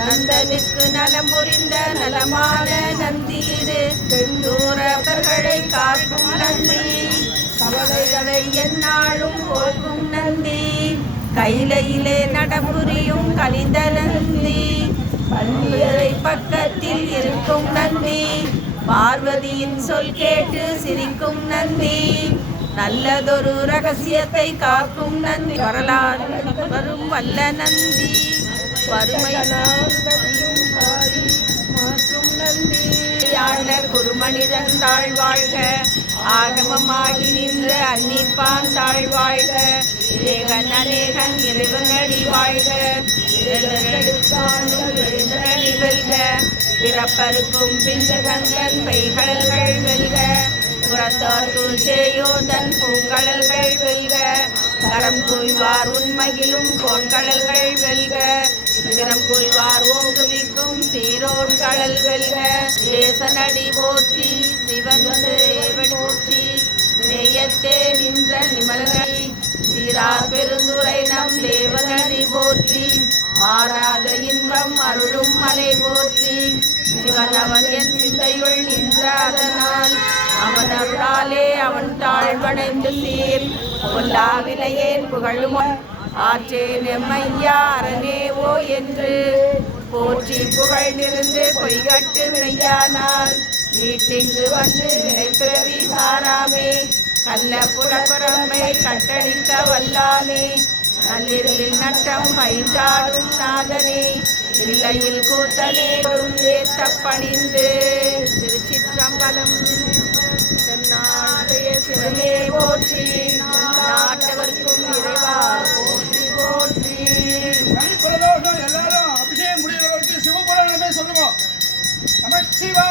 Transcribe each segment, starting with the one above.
நந்தனுக்கு நலம் புரிந்த நலமான நந்தீரு. தூரவர்களை காக்கும் நந்தி கவலைகளை எந்நாளும் போக்கும் நந்தி கைலையிலே நடபுரியும் கலிந்த நந்தி பள்ளியறை பக்கத்தில் இருக்கும் நந்தி பார்வதியின் சொல் கேட்டு சிரிக்கும் நந்தி நல்லதொரு ரகசியத்தை காக்கும் நந்தி வரலாறு வரும் வல்ல நந்தி வறுமை ஆண்ட குருமனிதன் தாழ்வாழ்க. ஆகமமாகி நின்ற அன்னிப்பான் தாழ்வாழ்க. ஏகன் அநேகன் இறைவனடி வாழ்க. எழுந்தனடி வெல்க. பிறப்பருக்கும் பிஞ்சகங்கள் பைகடல்கள் வெல்க. புறத்தார்க்குள் சேயோதன் பூங்கடல்கள் வெல்க. கரம் தூய்வார் உண்மையிலும் கோண்கடல்கள் வெல்க. திறம் குய்வார் ஓங்குவிக்கும் சீரோன் கடல் வெல்க. தேசனடி போற்றி சிவன் சேவடி போற்றி. நெய்யத்தே நின்ற நிமலனடி சீரார் பெருந்துரை நம் தேவனடி போற்றி. ஆராத இன்பம் அருளும் மலை போற்றி. சிவன் அவன் என் சிந்தையுள் நின்ற அதனால் அவன் அருளாலே அவன் தாழ்வடைந்து சீர் கொல்லாவினையேன் புகழும் ஆற்றேன் எம்மையா அரணேவோ என்று. போற்றி புகழ்ந்திருந்து பொய்கட்டு மெய்யானார் வீட்டிங்கு வந்து நினைப்பிறவி சாராமே. கள்ள புலப்புறமை கட்டடிக்க வல்லானே. நள்ளிரலில் நட்டம் பயின்றாடும் நாதனே. இல்லையில் கூத்தனே ஏத்த பணிந்து திருச்சிற்றம்பலம் தென்னாடைய சிவனே போற்றி. நாட்டவர்க்கும் இறைவா போற்றி போற்றி. சனி பிரதோஷம் எல்லாரும் அபிஷேகம் முடியவருக்கு சிவபுராணமே சொல்லுவோம். நமச்சிவா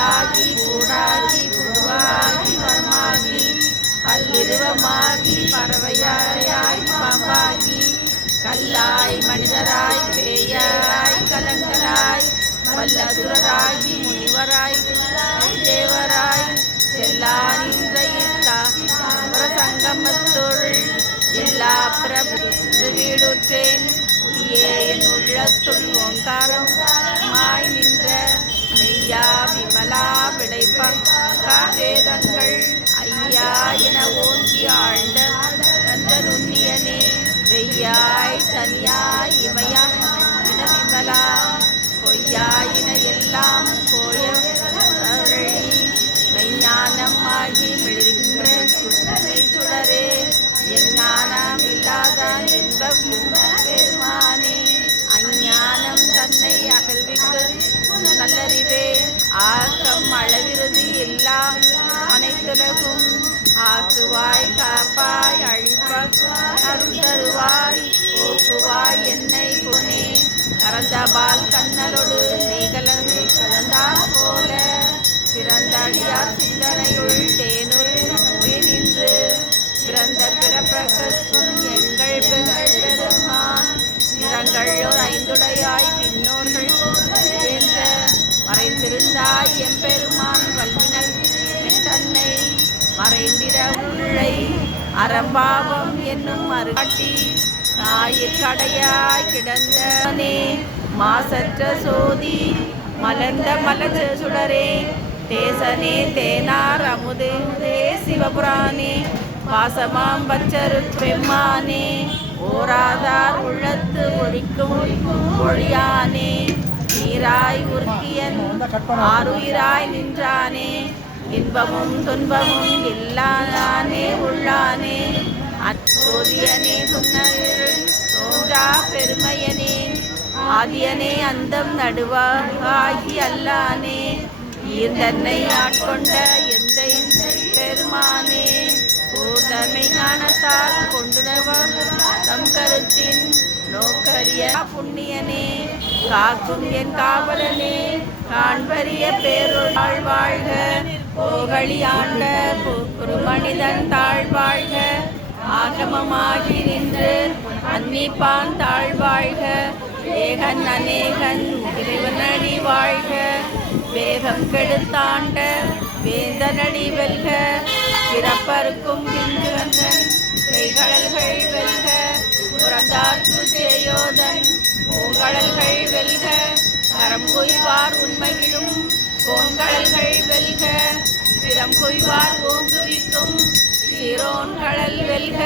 புல்லாகி கூடாகி புழுவாகி வரமாகி பல்லிருவமாகி பறவையாய் பாம்பாகி கல்லாய் மனிதராய் பேயாய் கலங்களாய் வல்லசுரராகி முனிவராய் தேவராய் செல்லா நின்ற சங்கமத்துள் எல்லா பிரபு வீடுற்றேன். உயே என் உள்ளத்துள் விடைப்பா வேதங்கள் ஐயா என ஓங்கி ஆழ்ந்த அந்த நுண்ணியனே வெய்யாய் தனியாய் இமையா என விமலா பொய்யாயின எல்லாம் போ ஆக்குவாய் காப்பாய் அழிப்பாய் அருள் தருவாய் போக்குவாய் என்னை பொனே கறந்தபால் கண்ணலோடு நீ கலந்து கலந்தா போல. பிறந்தடியார் சிந்தனையுள் தேனுள் நின்று பிறந்த அறம்பாவம் என்னும் அருகாட்டி ஞாயிற் கடையாய் கிடந்தனே மாசற்ற சோதி மலர்ந்த மலர் சுடரே தேசனே தேனார் அமுதே சிவபுராணே வாசமாம் பச்சரு பெம்மானே ஓராதார் உள்ளத்து ஒழிக்கும் ஒழியானே நீராய் உருக்கியன் ஆறுயிராய் நின்றானே இன்பமும் துன்பமும் இல்லாதானே உள்ளானே. அச்சோதியனே துன்னருள் தோன்றா பெருமையனே. ஆதியனே அந்தம் நடுவாகி அல்லானே. ஈர்தன்னை ஆட்கொண்ட எந்த பெருமானே. பூர்ணமை ஞானத்தால் கொண்டுணவர் தம் கருத்தின் நோக்கரிய புண்ணியனே. காக்கும் என் காவலனே காண்பரிய பேருள் வாழ்க. போகழி ஒரு மனிதன் தாழ்வாழ்க. ஆகமமாகி நின்று அன்னிப்பான் தாழ்வாழ்க. ஏகன் அநேகன் இறைவனடி வாழ்க. வேகம் கெடுத்தாண்ட வேந்தனடி வெல்க. பிறப்பருக்கும் பிந்துவந்தன் கைகடல்கள் வெல்க. புறந்தார்க்கு சேயோதன் பூங்கடல்கள் வெல்க. கரம் கொய்வார் உண்மையிலும் கோன்கடல்கள் வெல்க. சிரம் கொய்வார் ஓங்குவிக்கும். சீரோன் கடல் வெல்க.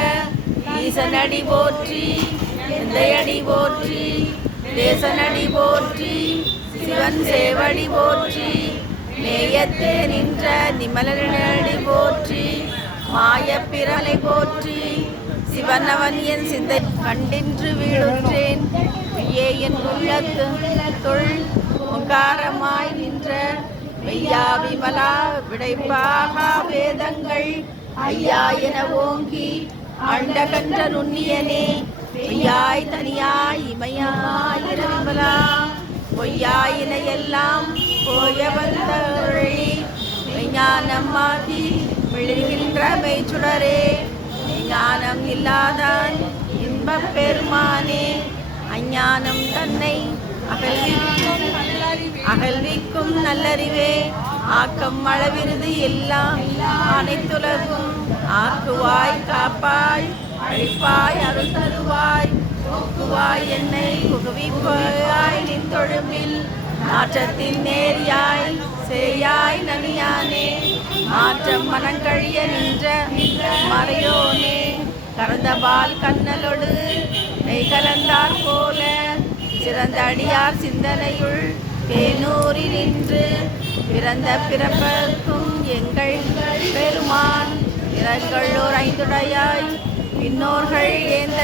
ஈசனடி போற்றி எந்தையடி போற்றி. தேசனடி போற்றி சிவன் சேவடி போற்றி. நேயத்தே நின்ற நிமலனடி போற்றி. மாய பிறலை போற்றி. சிவனவன் என் சிந்தை கண்டின்று வீடுற்றேன் ஏ என் உள்ளத்து தொல் உங்காரமாய் நின்ற மெய்யா விமலா விடைப்பாகா வேதங்கள். ஐயா என ஓங்கி அண்டகன்ற நுண்ணியனே மெய்யாய் தனியாய் இமையாய் விமலா. பொய்யாயின எல்லாம் போய வந்த மெய்ஞானம் மாதி விழுகின்ற மெய்ச்சுடரே. ஞானம் இல்லாதான் இன்பப் பெருமானே அஞ்ஞானம் தன்னை அகல்விக்கும் நல்லறிவே ஆக்கம் அளவிருது எல்லாம் அனைத்துலகும். ஆக்குவாய் காப்பாய் அழிப்பாய் அருள் தருவாய். போக்குவாய் என்னை புகுவிப்பாய் நின் தொழும்பில் நாற்றத்தின் நேரியாய் சேயாய் நனியானே மாற்றம் மனங்கழிய நின்ற மறையோனே கரந்தபால் கண்ணலொடு நெய் கலந்தார் போல சிறந்த அடியார் சிந்தனையுள் பேனூரி நின்று பிறந்த பிறப்பர்க்கும் எங்கள் பெருமான் பிறர்களோர் ஐந்துடையாய் பின்னோர்கள் ஏந்த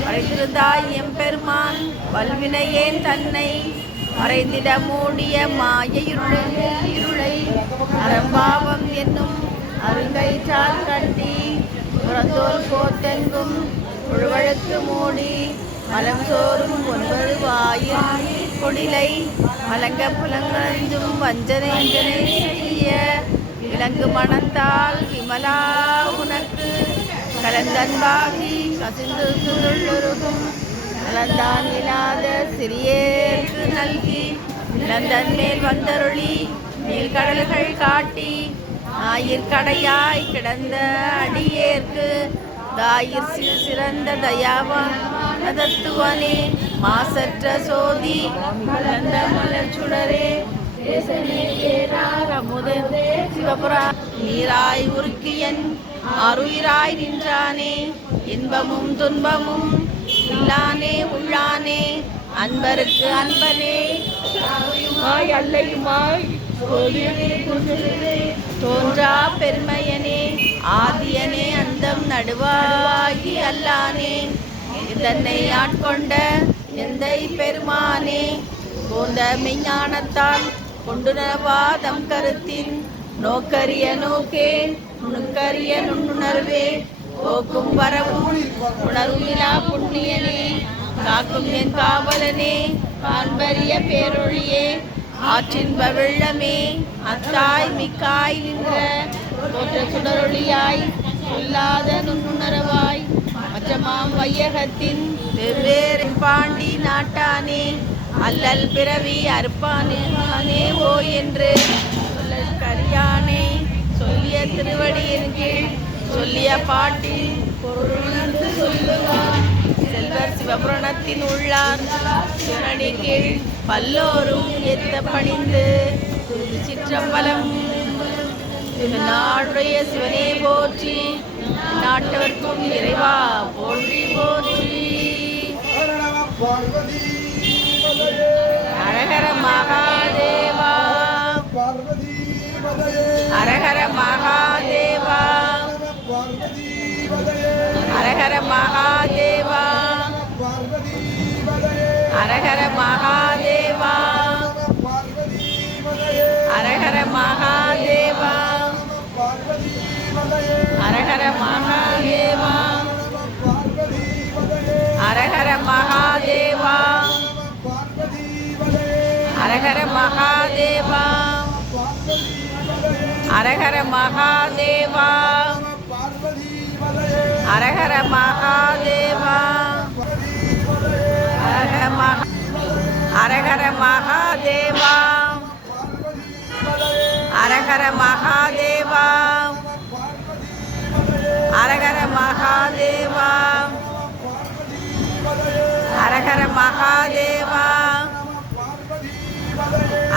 மறைந்திருந்தாய் எம்பெருமான் வல்வினையேன் தன்னை மறைந்திட மூடிய மாய இருளை இருளை அறம்பாவம் என்னும் அருங்கயிற்றால் கட்டி புறத்தோல் கோத்தெங்கும் புழுவழுக்கு மூடி மலம் சோறும் ஒன்பது வாயில் கொடிலை மலங்க புலங்கஞ்சும் வஞ்சனை அஞ்சனை செய்ய. விலங்கு மணந்தால் விமலா உனக்கு. கலந்தன்பாகி கசிந்து சுருளுருகும் கலந்தான் இல்லாத சிறியேற்கு நல்கி. நிலந்தன் மேல் வந்தருளி நீள்கடல்கள் காட்டி. ஆயிற்கடையாய் கிடந்த அடியேற்கு. தாயிர் சிறந்த தயாவான் தயாவானதத்துவனே மாசற்ற சோதி கலந்த மலர் சுடரே. தேசனே தேனார் அமுதே சிவபுரா. நீராய் உருக்கியன் அருயிராய் நின்றானே. இன்பமும் துன்பமும் இல்லானே உள்ளானே. அன்பருக்கு அன்பனே. அல்லையுமாய் தோன்றா பெருமையனே. ஆதியனே அந்தம் நடுவாகி அல்லானே. இதனை ஆட்கொண்ட எந்தை பெருமானே போந்த மெய்ஞானத்தால் கொண்டுணவாதம் கருத்தின் நோக்கரிய நோக்கே நுணுக்கரிய நுண்ணுணர்வே போக்கும் வரவும் உணர்விலா புண்ணியனே காக்கும் என் காவலனே பான்பரிய பேரொழியே ஆற்றின்ப வெள்ளமே அத்தாய் மிக்காய் நின்ற போற்ற சுடரொளியாய் சொல்லாத நுண்ணுணர்வு வையகத்தின் வெவ்வேறு பாண்டி நாட்டானே அல்லல் பிறவி அற்பானே ஓ என்று சொல்லல் கரியானே சொல்லிய திருவடியின் கீழ் சொல்லிய பாட்டில் பொருளுணர்ந்து சொல்லுவார். செல்வர் சிவபுரணத்தின் உள்ளார் சிவனடி கீழ் பல்லோரும் எத்த பணிந்து சிற்றம்பலம் நாடுடைய சிவனே போற்றி நாட்டவர்க்கும் இறைவா போற்றி போற்றி. அரகர மகாதேவா. அரகர மகாதேவா. அரகர மகாதேவா. அரகர மகாதேவா. அரகர மகா హర మహాదేవ హర మహాదేవ హర మహాదేవ హర మహాదేవ హర మహాదేవ హర మహాదేవ హర మహాదేవ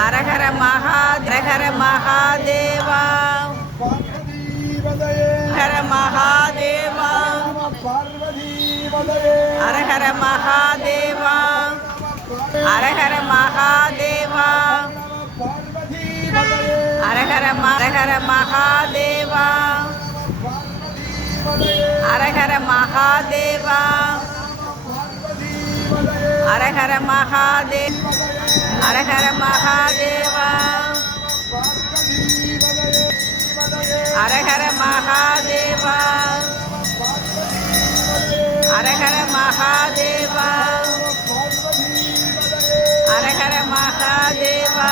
हरहर महाद्रहर महादेवा। हर महादेवा। हरहर महादेवा। हरहर महादेवा। हरहर महर महादेवा। हरहर महादेवा। हरहर महादेव அரகர மகாதேவா பார்வதி பதையே பதையே அரகர மகாதேவா அரகர மகாதேவா பார்வதி பதையே அரகர மகாதேவா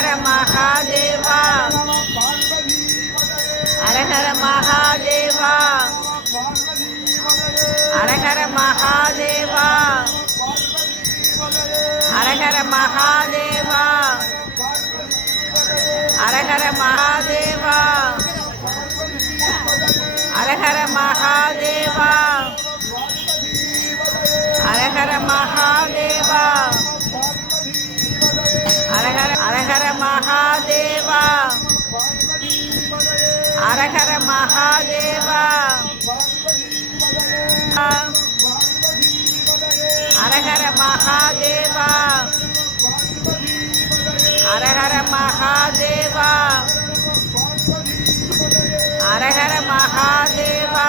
హర మహాదేవా. హర మహాదేవా. హర మహాదేవా. హర మహాదేవా. హర మహాదేవా. హర మహాదేవా. హర మహాదేవా. మహాదేవా. హరహర మహాదేవా. హరహర మహాదేవా. హరహర మహాదేవా.